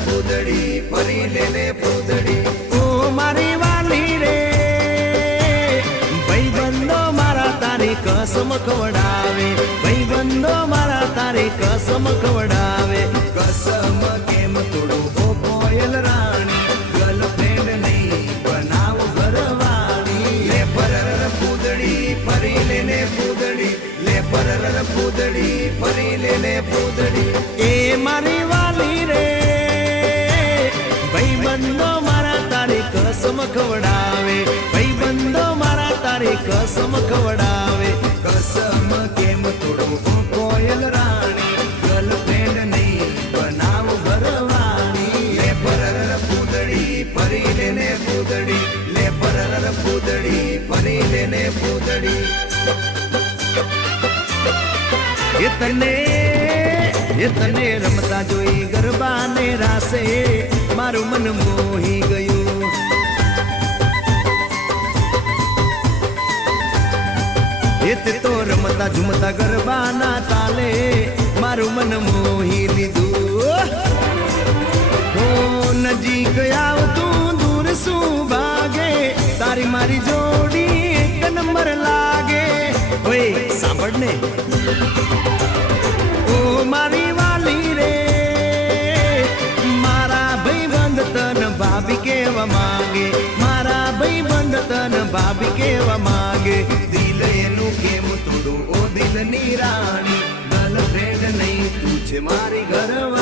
ફૂદડી ફરી લેને ફૂદડી ઓ મારી વાલી રે ભાઈબંધો મારા તારી કસમ ખવડાવે ભાઈબંધો મારા તારી કસમ ખવડાવે કસમ કેમ તોડું ઓ કોયલ રાણી ગર્લફ્રેન્ડ નહીં બનાવ ઘરવાળી લે પરર ફૂદડી ફરી લેને ફૂદડી લે પરર ફૂદડી ફરી લેને ફૂદડી એ મારી વાલી રે ભાઈબંધો મારા તારી કસમ ખવડાવે ભાઈબંધો મારા તારી કસમ ખવડાવે કસમ કેમ તોડું ઓ કોયલ રાણી ગર્લફ્રેન્ડ નહીં બનાવ ઘરવાળી લે પરર ફૂદડી ફરી લેને ફૂદડી લે પરર ફૂદડી ફરી લેને ફૂદડી એ તને રમતા જોઈ ગરબાને રાસે મારું મન મોહી ગયું તે તો રમતા ઝુમતા ગરબાના તાલે મારું મન મોહી લીધું હો નજીક આવતું દૂર શું ભાગે તારી મારી જોડી એક નંબર લાગે ઓય સાંભળ ને ઓ મારી વાલી રે મારા ભાઈબંધ તન ભાભી કેવા માંગે મારા ભાઈબંધ તન ભાભી કેવા માંગે દિલ એનું કેમ તોડું ઓ દિલની રાણી ગર્લફ્રેન્ડ નહીં તું છે મારી ઘરવાળી